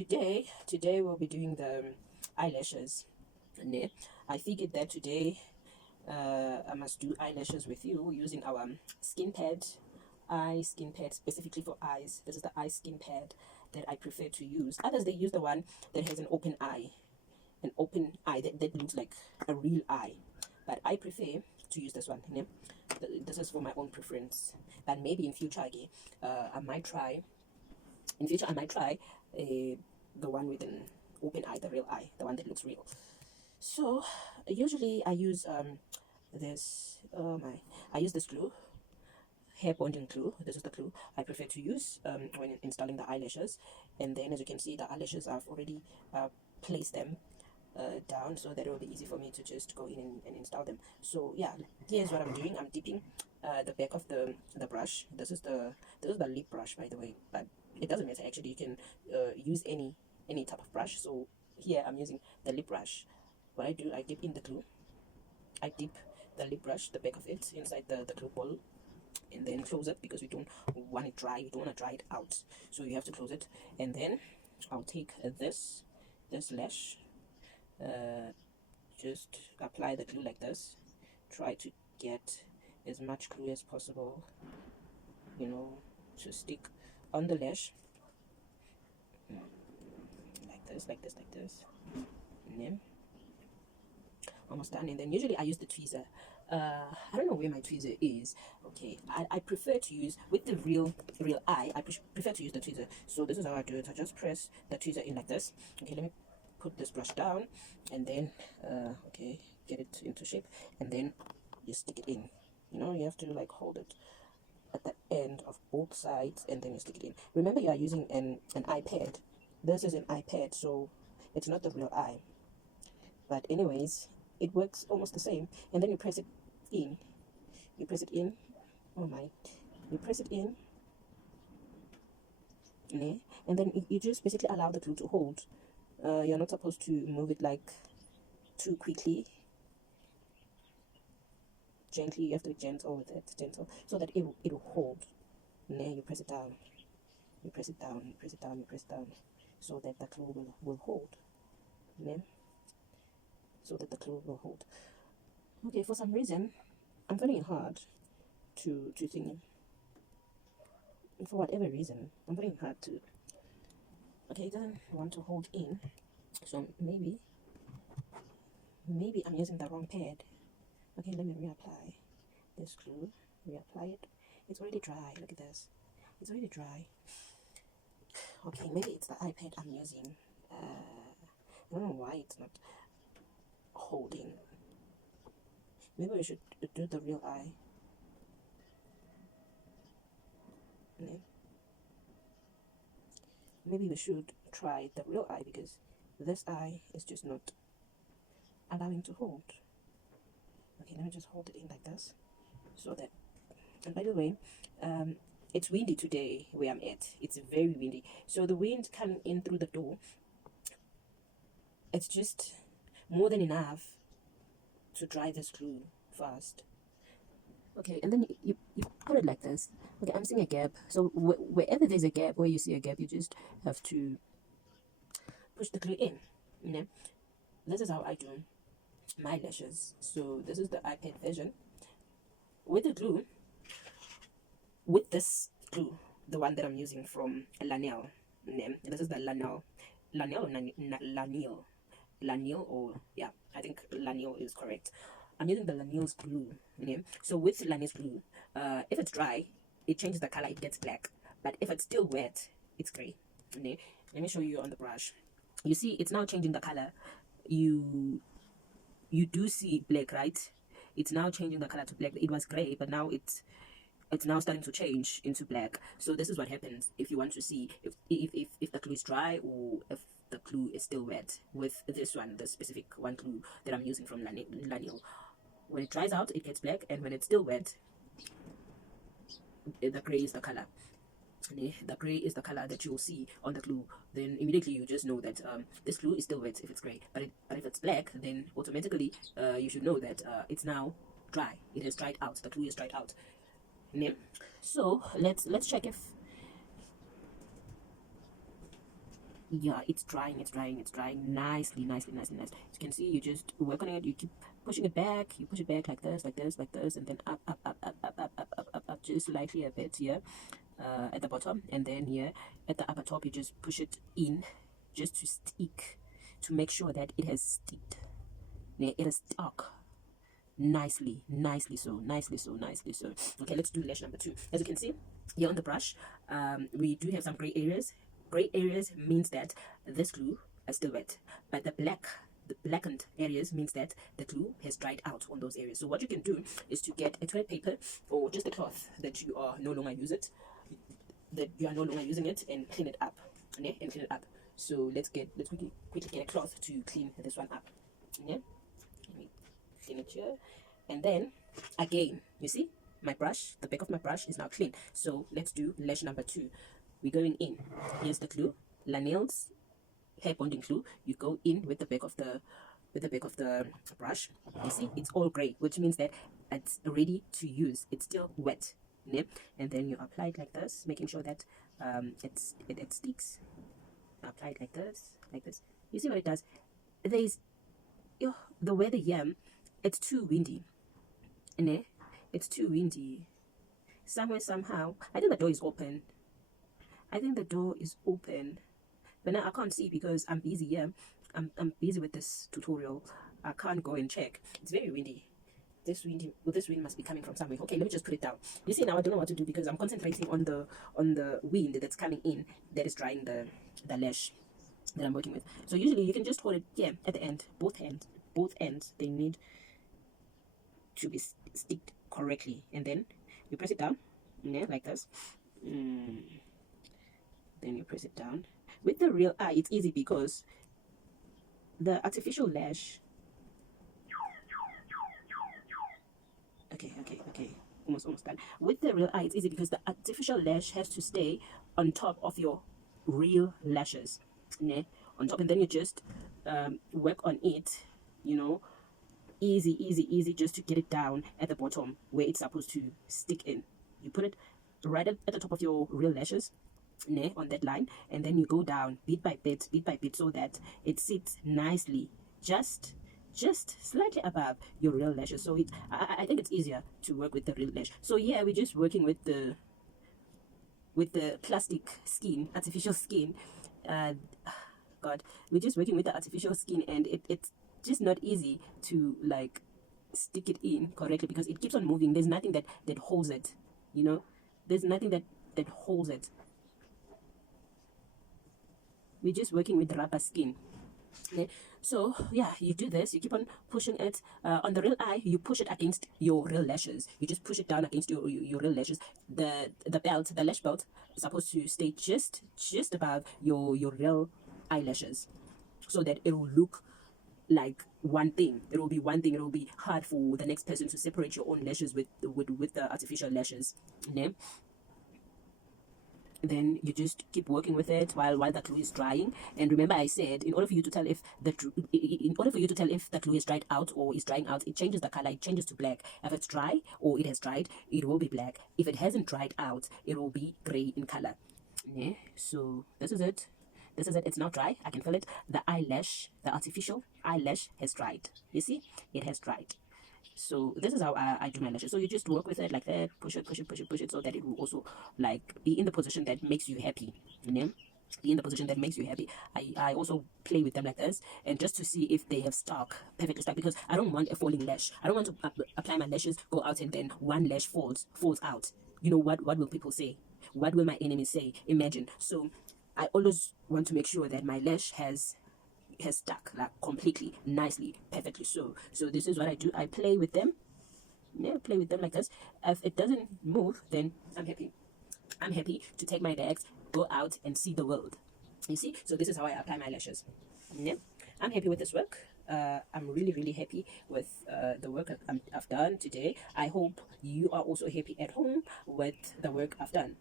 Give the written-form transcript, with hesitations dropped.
Today we'll be doing the eyelashes. Ne? I figured that today I must do eyelashes with you using our skin pad specifically for eyes. This is the eye skin pad that I prefer to use. Others, they use the one that has an open eye, that looks like a real eye, but I prefer to use this one. Ne? This is for my own preference, and maybe in future again, I might try the one with an open eye, the real eye, the one that looks real. So usually I use this I use this glue, hair bonding glue. This is the glue I prefer to use when installing the eyelashes. And then, as you can see, the eyelashes, I've already placed them down so that it will be easy for me to just go in and install them. So yeah, here's what I'm doing. I'm dipping the back of the brush. This is the lip brush, by the way, but it doesn't matter actually. You can use any type of brush. So here I'm using the lip brush. What I do, I dip in the glue. I dip the lip brush, the back of it, inside the glue ball, and then close it because we don't want it dry. We don't want to dry it out, so you have to close it. And then I'll take this lash, just apply the glue like this. Try to get as much glue as possible, to stick on the lash, like this. And then almost done. And then usually I use the tweezer. I don't know where my tweezer is. Okay, I prefer to use with the real eye. I prefer to use the tweezer. So this is how I do it. I just press the tweezer in like this. Okay, let me put this brush down, and then okay, get it into shape, and then you stick it in. You have to like hold it at the end of both sides, and then you stick it in. Remember, you are using an iPad. This is an iPad, so it's not the real eye. But anyways, it works almost the same. And then you press it in. You press it in. Oh my. You press it in. And then you just basically allow the glue to hold. You're not supposed to move it like too quickly. Gently, you have to be gentle with it, so that it will hold. You press it down. You press it down. You press it down. You press it down, so that the glue will hold. So that the glue will hold. Okay, for some reason, I'm finding it hard to think. For whatever reason, I'm finding it hard to. Okay, it doesn't want to hold in. So maybe I'm using the wrong pad. Okay, let me reapply this glue. Reapply it. It's already dry. Look at this. It's already dry. Okay, maybe it's the iPad I'm using. I don't know why it's not holding. Maybe we should do the real eye. Maybe we should try the real eye, because this eye is just not allowing to hold. Okay, let me just hold it in like this, so that. And by the way, it's windy today where I'm at. It's very windy, so the wind coming in through the door, it's just more than enough to dry this glue fast. Okay, and then you put it like this. Okay, I'm seeing a gap, so wherever there's a gap, where you see a gap, you just have to push the glue in. This is how I do my lashes. So this is the iPad version with the glue, with this glue, the one that I'm using from Lanel. This is the Lanel or yeah, I think Lanel is correct. I'm using the Lanel's glue. So with Lanel's glue, if it's dry, it changes the color, it gets black. But if it's still wet, it's gray. Let me show you on the brush. You see, it's now changing the color. You do see black, right? It's now changing the color to black. It was gray, but now it's now starting to change into black. So this is what happens if you want to see if the glue is dry or if the glue is still wet with this one, the specific one glue that I'm using from Lanel. When it dries out, it gets black, and when it's still wet, the gray is the color. The gray is the color that you'll see on the glue. Then immediately you just know that this glue is still wet if it's gray. But if it's black, then automatically you should know that it's now dry. It has dried out. The glue is dried out. So let's check if yeah, it's drying, nicely, nice. As you can see, you just work on it, you keep pushing it back, you push it back like this, and then up, just slightly a bit here, at the bottom, and then here at the upper top, you just push it in, just to stick, to make sure that it has sticked. It has stuck nicely so. Okay, let's do lash number 2. As you can see here on the brush, we do have some gray areas. Gray areas means that this glue is still wet, but the blackened areas means that the glue has dried out on those areas. So what you can do is to get a toilet paper or just a cloth that you are no longer using it, and clean it up. Okay, and clean it up. So let's quickly get a cloth to clean this one up. Yeah, let me clean it here, and then again, you see my brush, the back of my brush is now clean. So let's do lash number 2. We're going in. Here's the glue, Lanel's hair bonding glue. You go in with the back of the brush. You see it's all gray, which means that it's ready to use. It's still wet. Yeah? And then you apply it like this, making sure that it sticks. Apply it like this. You see what it does? There's the weather here, it's too windy. Ne? It's too windy. Somehow. I think the door is open. But now I can't see because I'm busy here. I'm busy with this tutorial. I can't go and check. It's very windy. This wind must be coming from somewhere. Okay, let me just put it down. You see, now I don't know what to do because I'm concentrating on the wind that's coming in, that is drying the lash that I'm working with. So usually you can just hold it here at the end. Both ends, they need to be sticked correctly, and then you press it down, yeah, like this. Then you press it down. With the real eye, it's easy because the artificial lash. Okay, almost done. With the real eye, it's easy because the artificial lash has to stay on top of your real lashes, yeah, on top, and then you just work on it, easy, just to get it down at the bottom where it's supposed to stick in. You put it right at the top of your real lashes, on that line, and then you go down bit by bit, so that it sits nicely, just slightly above your real lashes. So I think it's easier to work with the real lash. So yeah, we're just working with the plastic skin, artificial skin. God, we're just working with the artificial skin, and it's just not easy to like stick it in correctly because it keeps on moving. There's nothing that holds it, there's nothing that holds it. We're just working with rubber skin. Okay. So yeah, you do this, you keep on pushing it. On the real eye, you push it against your real lashes. You just push it down against your real lashes. The lash belt is supposed to stay just above your real eyelashes, so that it will look like one thing. It will be one thing. It will be hard for the next person to separate your own lashes with the artificial lashes. Okay? Then you just keep working with it while the glue is drying. And remember, I said in order for you to tell if the glue is dried out or is drying out, it changes the color. It changes to black. If it's dry or it has dried, it will be black. If it hasn't dried out, it will be gray in color. Yeah. So this is it. It's not dry. I can feel it. The artificial eyelash has dried. You see, it has dried. So this is how I do my lashes. So you just work with it like that, push it, so that it will also like be in the position that makes you happy. Be in the position that makes you happy. I also play with them like this, and just to see if they have perfectly stuck, because I don't want a falling lash. I don't want to apply my lashes, go out, and then one lash falls out. What will people say? What will my enemies say? Imagine. So I always want to make sure that my lash has stuck like completely, nicely, perfectly. So this is what I do. I play with them. Yeah, play with them like this. If it doesn't move, then I'm happy to take my bags, go out and see the world. You see? So this is how I apply my lashes. Yeah, I'm happy with this work. I'm really happy with the work I've done today. I hope you are also happy at home with the work I've done.